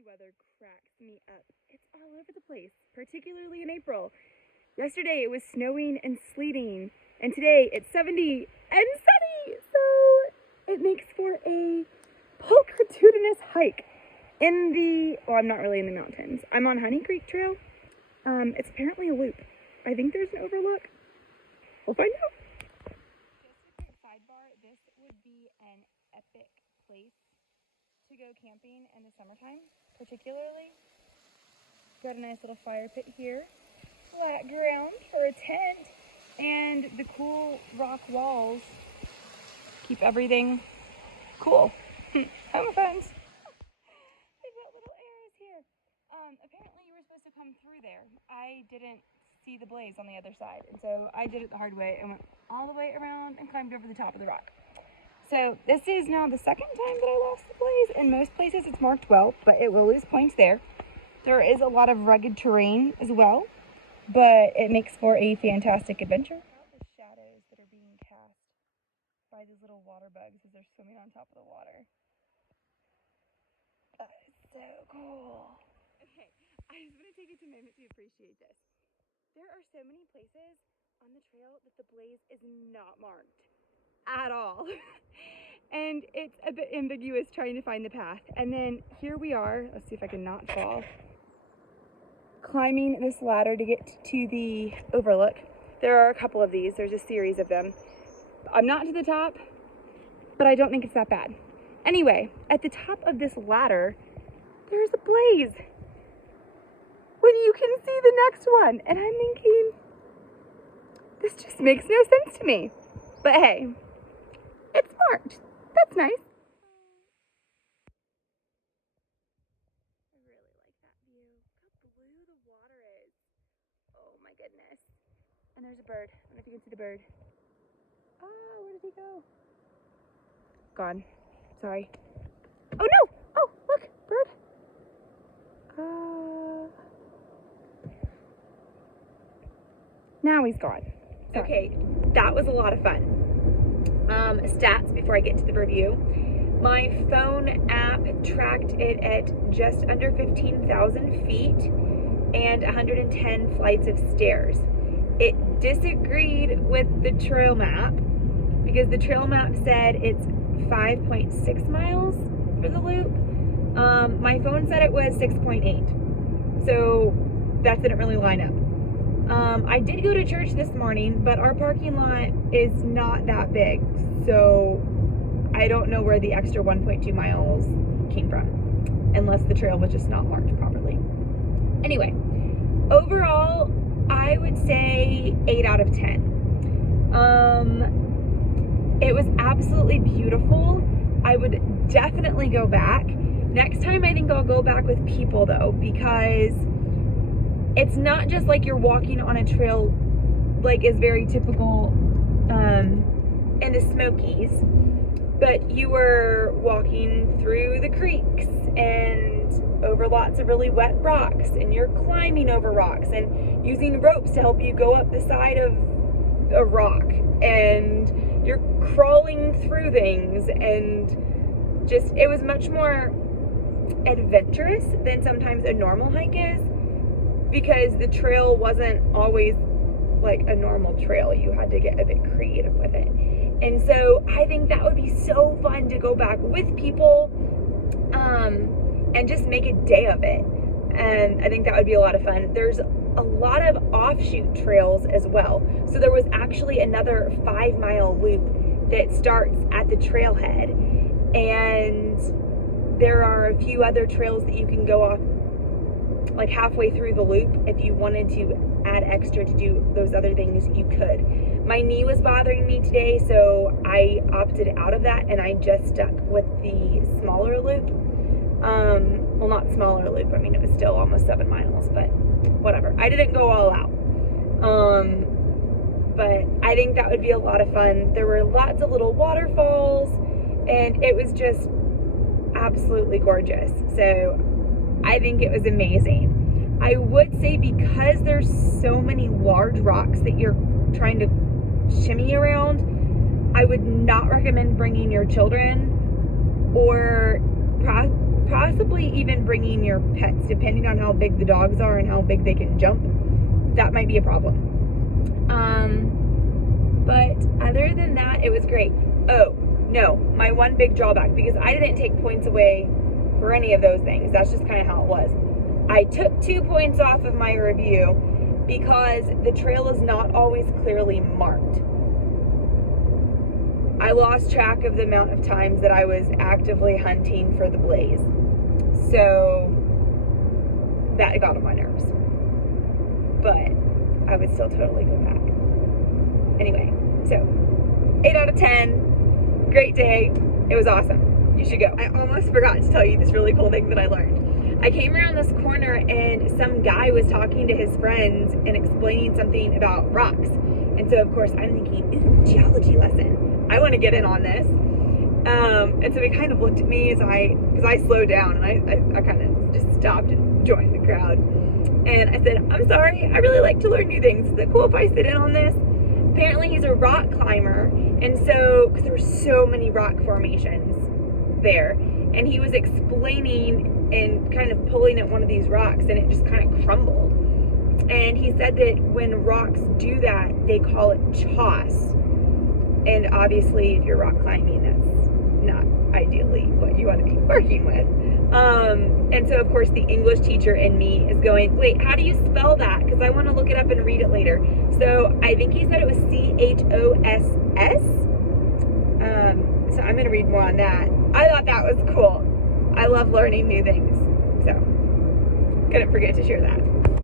nasty weather cracks me up. It's all over the place, particularly in April. Yesterday it was snowing and sleeting, and today it's 70 and sunny, so it makes for a pulchritudinous hike in the, well, I'm not really in the mountains. I'm on Honey Creek Trail. It's apparently a loop. I think there's an overlook. We'll find out. Just a quick sidebar, this would be an epic place to go camping in the summertime, particularly. Got a nice little fire pit here, flat ground for a tent, and the cool rock walls keep everything cool. Homophones. They've got little arrows here. Apparently you were supposed to come through there. I didn't see the blaze on the other side, and so I did it the hard way and went all the way around and climbed over the top of the rock. So this is now the second time that I lost the blaze. In most places it's marked well, but it will lose points there. There is a lot of rugged terrain as well, but it makes for a fantastic adventure. The shadows that are being cast by these little water bugs as they're swimming on top of the water. That is so cool. Okay, I just want to take a moment to appreciate this. There are so many places on the trail that the blaze is not marked at all. And it's a bit ambiguous trying to find the path. And then here we are, let's see if I can not fall, climbing this ladder to get to the overlook. There are a couple of these, there's a series of them. I'm not to the top, but I don't think it's that bad. Anyway, at the top of this ladder, there's a blaze when you can see the next one. And I'm thinking, this just makes no sense to me. But hey, it's marked. That's nice. I really like that view. Look how blue the water is. Oh my goodness. And there's a bird. I don't know if you can see the bird. Ah, where did he go? Gone. Sorry. Oh no! Oh, look, bird. Now he's gone. Sorry. Okay, that was a lot of fun. Stats before I get to the review. My phone app tracked it at just under 15,000 feet and 110 flights of stairs. It disagreed with the trail map because the trail map said it's 5.6 miles for the loop. My phone said it was 6.8, so that didn't really line up. I did go to church this morning, but our parking lot is not that big, so I don't know where the extra 1.2 miles came from, unless the trail was just not marked properly. Anyway, overall, I would say 8 out of 10. It was absolutely beautiful. I would definitely go back. Next time, I think I'll go back with people, though, because it's not just like you're walking on a trail like is very typical in the Smokies, but you were walking through the creeks and over lots of really wet rocks, and you're climbing over rocks and using ropes to help you go up the side of a rock, and you're crawling through things, and just, it was much more adventurous than sometimes a normal hike is, because the trail wasn't always like a normal trail. You had to get a bit creative with it. And so I think that would be so fun to go back with people and just make a day of it. And I think that would be a lot of fun. There's a lot of offshoot trails as well. So there was actually another 5-mile loop that starts at the trailhead. And there are a few other trails that you can go off like halfway through the loop. If you wanted to add extra to do those other things, you could. My knee was bothering me today, so I opted out of that, and I just stuck with the smaller loop. Well, not smaller loop, I mean, it was still almost 7 miles, but whatever. I didn't go all out. But I think that would be a lot of fun. There were lots of little waterfalls, and it was just absolutely gorgeous. So I think it was amazing. I would say, because there's so many large rocks that you're trying to shimmy around, I would not recommend bringing your children, or possibly even bringing your pets, depending on how big the dogs are and how big they can jump. That might be a problem. But other than that, it was great. Oh, no, my one big drawback, because I didn't take points away for any of those things. That's just kind of how it was. I took 2 points off of my review because the trail is not always clearly marked. I lost track of the amount of times that I was actively hunting for the blaze. So that got on my nerves. But I would still totally go back. Anyway, so 8 out of 10. Great day. It was awesome. You should go. I almost forgot to tell you this really cool thing that I learned. I came around this corner and some guy was talking to his friends and explaining something about rocks. And so of course I'm thinking, ooh, geology lesson. I want to get in on this. And so he kind of looked at me because I slowed down and I kind of just stopped and joined the crowd. And I said, I'm sorry, I really like to learn new things. Is it cool if I sit in on this? Apparently he's a rock climber. And so, because there were so many rock formations there, and he was explaining and kind of pulling at one of these rocks and it just kind of crumbled. And he said that when rocks do that, they call it choss. And obviously if you're rock climbing, that's not ideally what you want to be working with. And so of course the English teacher in me is going, wait, how do you spell that? Because I want to look it up and read it later. So I think he said it was C-H-O-S-S. So I'm going to read more on that. I thought that was cool. I love learning new things. So couldn't forget to share that.